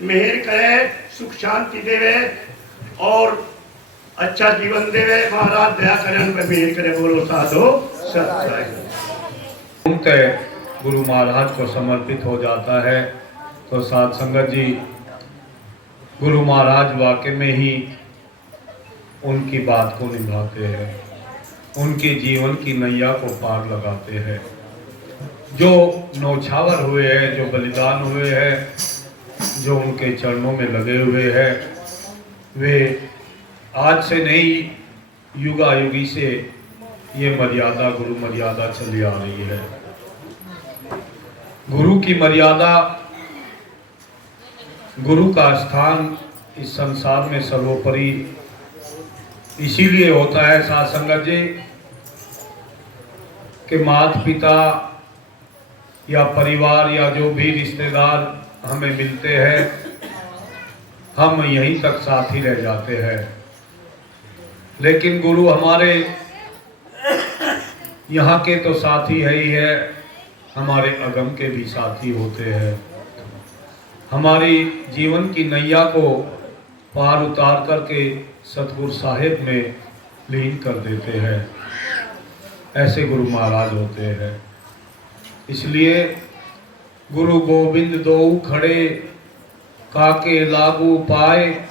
मेहर करे, सुख शांति देवे और अच्छा जीवन देवे। महाराज दया करें, मेहर करे। बोलो साधो सत्य। गुरु महाराज को समर्पित हो जाता है तो साध संगत जी, गुरु महाराज वाकई में ही उनकी बात को निभाते हैं, उनके जीवन की नैया को पार लगाते हैं। जो नौछावर हुए हैं, जो बलिदान हुए हैं, जो उनके चरणों में लगे हुए हैं, वे आज से नहीं युगायुगी से ये मर्यादा, गुरु मर्यादा चली आ रही है। गुरु की मर्यादा, गुरु का स्थान इस संसार में सर्वोपरि इसीलिए होता है साध संगत जी कि माता पिता या परिवार या जो भी रिश्तेदार हमें मिलते हैं, हम यहीं तक साथी रह जाते हैं, लेकिन गुरु हमारे यहाँ के तो साथी है ही है, हमारे अगम के भी साथी होते हैं। हमारी जीवन की नैया को पार उतार करके सतगुरु साहिब में लीन कर देते हैं। ऐसे गुरु महाराज होते हैं। इसलिए गुरु गोविंद दो खड़े, काके लागू पाए,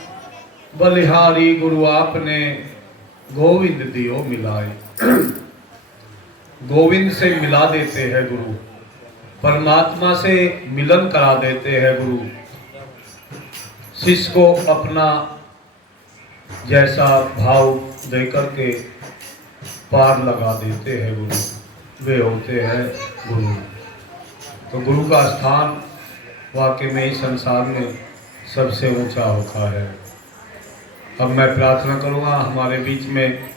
बलिहारी गुरु आपने गोविंद दियो मिलाए। गोविंद से मिला देते हैं गुरु, परमात्मा से मिलन करा देते हैं गुरु। शिष्य को अपना जैसा भाव देकर के पार लगा देते हैं गुरु, वे होते हैं गुरु। तो गुरु का स्थान वाकई में इस संसार में सबसे ऊंचा होता है। अब मैं प्रार्थना करूँगा, हमारे बीच में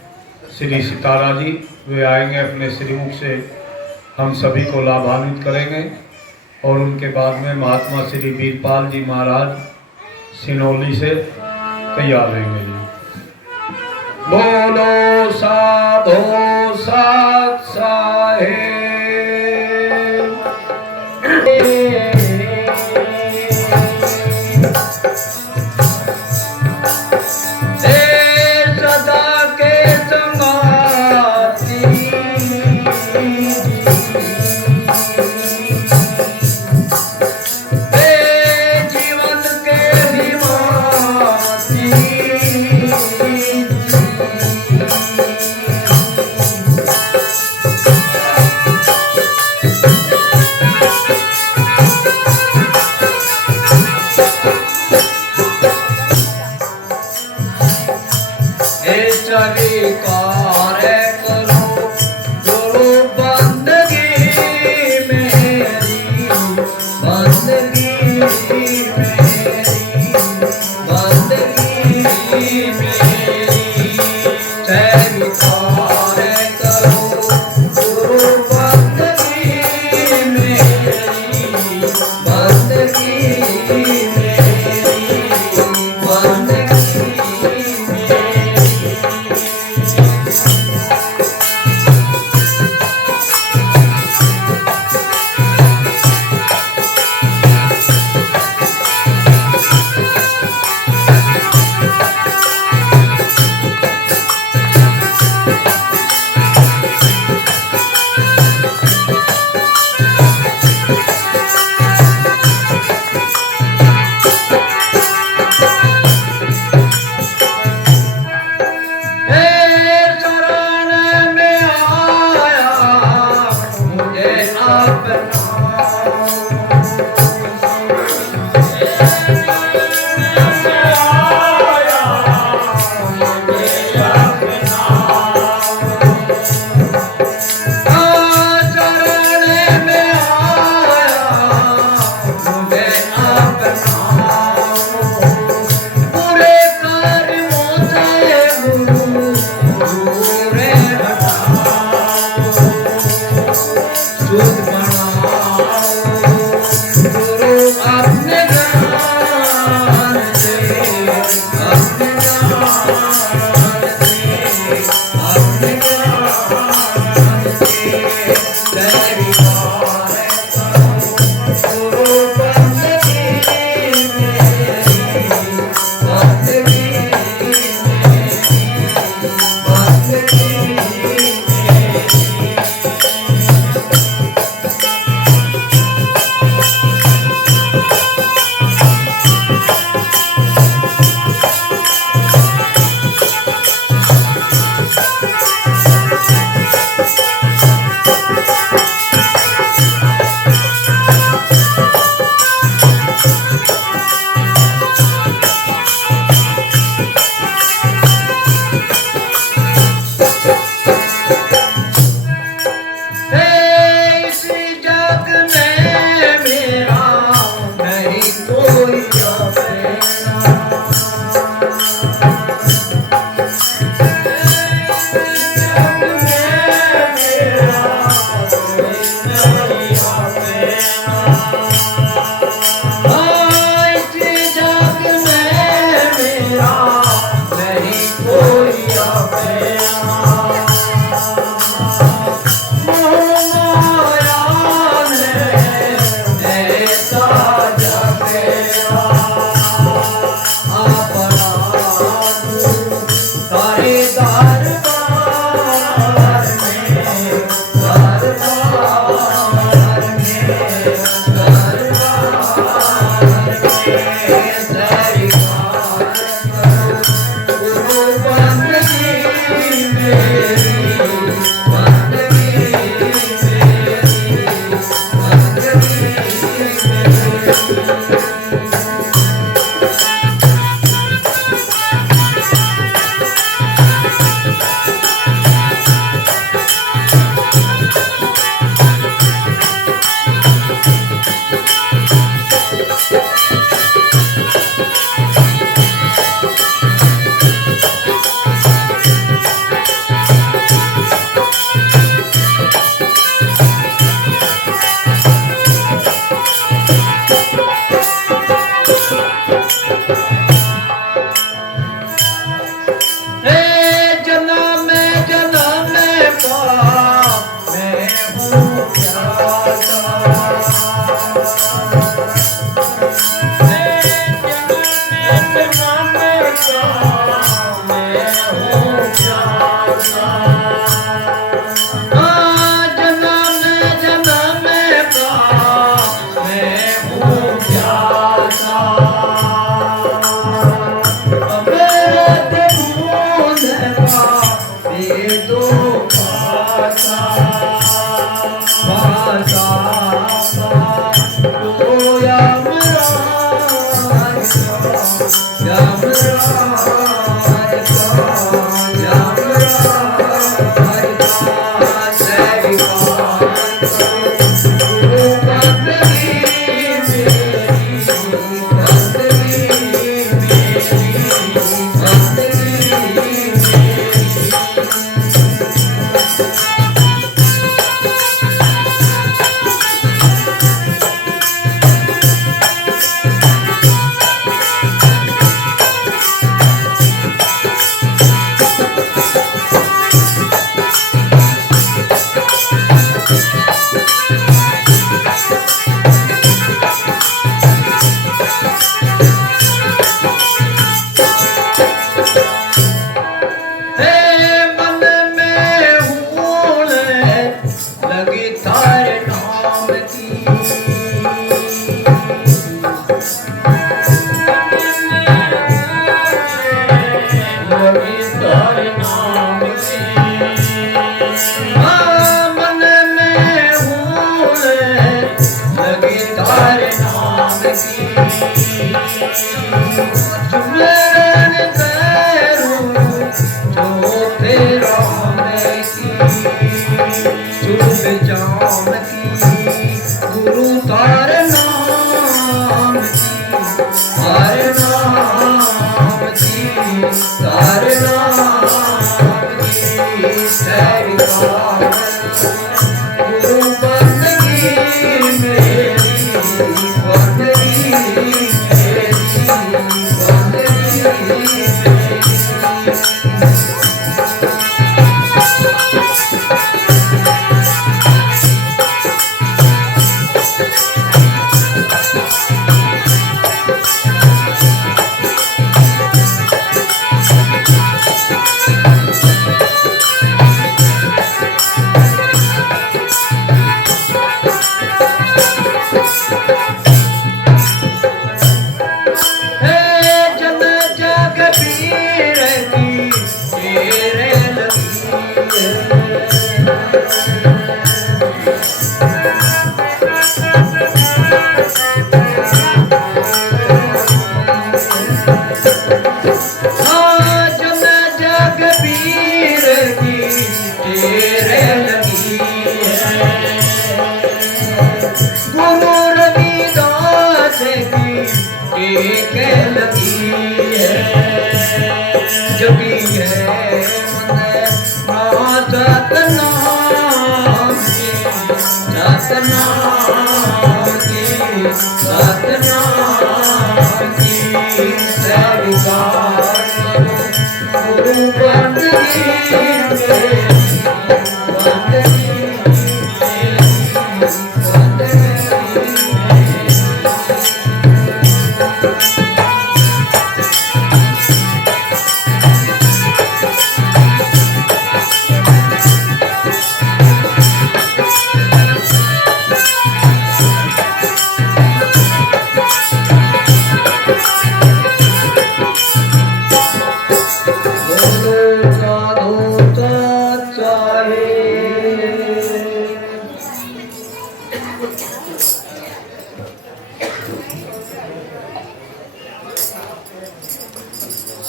श्री सितारा जी वे आएंगे, अपने श्रीमुख से हम सभी को लाभान्वित करेंगे और उनके बाद में महात्मा श्री वीरपाल जी महाराज सिनौली से तैयार रहेंगे जी। बोलो साधो सत साहेब।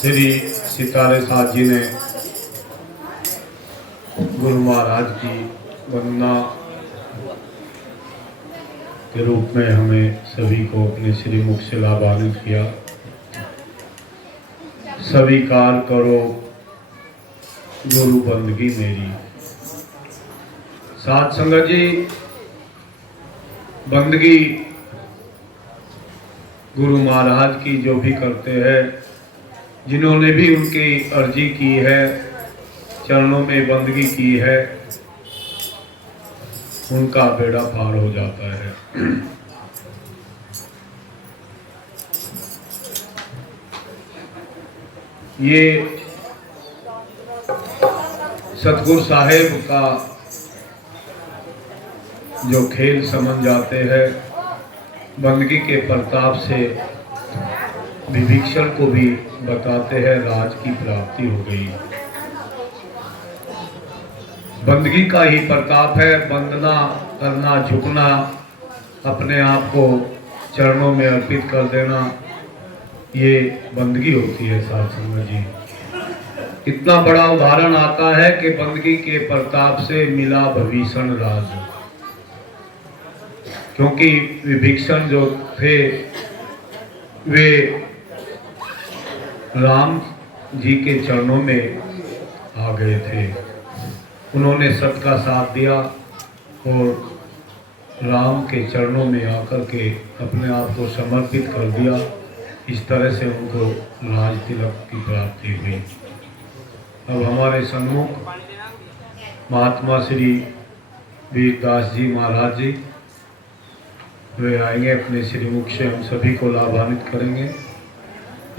श्री सितारे साथ जी ने गुरु महाराज की वंदना के रूप में हमें सभी को अपने श्रीमुख से लाभान्वित किया। स्वीकार करो गुरु बंदगी मेरी। साथ संगत जी, बंदगी गुरु महाराज की जो भी करते हैं, जिन्होंने भी उनकी अर्जी की है, चरणों में बंदगी की है, उनका बेड़ा पार हो जाता है। ये सतगुरु साहेब का जो खेल समझ जाते हैं, बंदगी के प्रताप से विभीषण को भी बताते हैं राज की प्राप्ति हो गई। बंदगी का ही प्रताप है, वंदना करना, झुकना, अपने आप को चरणों में अर्पित कर देना, ये बंदगी होती है। साथ संगत जी, इतना बड़ा उदाहरण आता है कि बंदगी के प्रताप से मिला विभीषण राज। क्योंकि विभीषण जो थे वे राम जी के चरणों में आ गए थे। उन्होंने सत का साथ दिया और राम के चरणों में आकर के अपने आप को समर्पित कर दिया। इस तरह से उनको राज तिलक की प्राप्ति हुई। अब हमारे सन्मुख महात्मा श्री वीरदास जी महाराज जी वे आएंगे, अपने श्रीमुख से हम सभी को लाभान्वित करेंगे।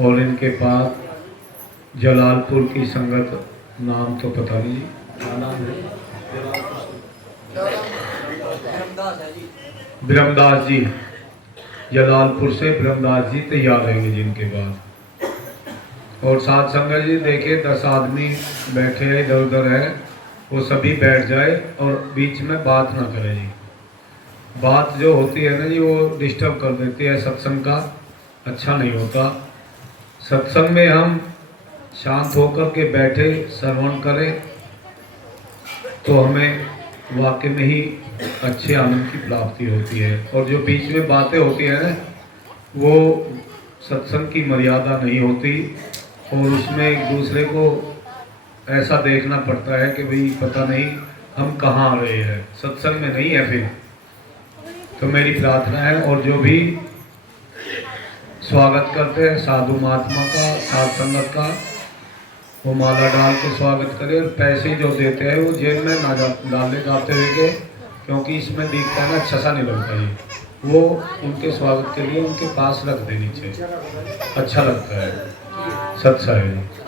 और इनके पास जलालपुर की संगत, नाम तो पता नहीं जी, ब्रह्मदास जी, जलालपुर से ब्रह्मदास जी तैयार रहेंगे जिनके बाद। और साथ संगत जी देखिए 10 आदमी बैठे हैं, इधर उधर है, वो सभी बैठ जाए और बीच में बात ना करें जी। बात जो होती है ना जी, वो डिस्टर्ब कर देती है, सत्संग का अच्छा नहीं होता। सत्संग में हम शांत होकर के बैठे श्रवण करें तो हमें वाकई में ही अच्छे आनंद की प्राप्ति होती है। और जो बीच में बातें होती हैं वो सत्संग की मर्यादा नहीं होती और उसमें एक दूसरे को ऐसा देखना पड़ता है कि भाई पता नहीं हम कहाँ आ रहे हैं, सत्संग में नहीं है फिर। तो मेरी प्रार्थना है, और जो भी स्वागत करते हैं साधु महात्मा का, साध संगत का, वो माला डाल के स्वागत करे। और पैसे जो देते हैं वो जेब में ना डालने जाते हुए के, क्योंकि इसमें दिखता है ना, अच्छा सा नहीं लगता है, वो उनके स्वागत के लिए उनके पास रख देनी चाहिए, अच्छा लगता है। सत्संग है।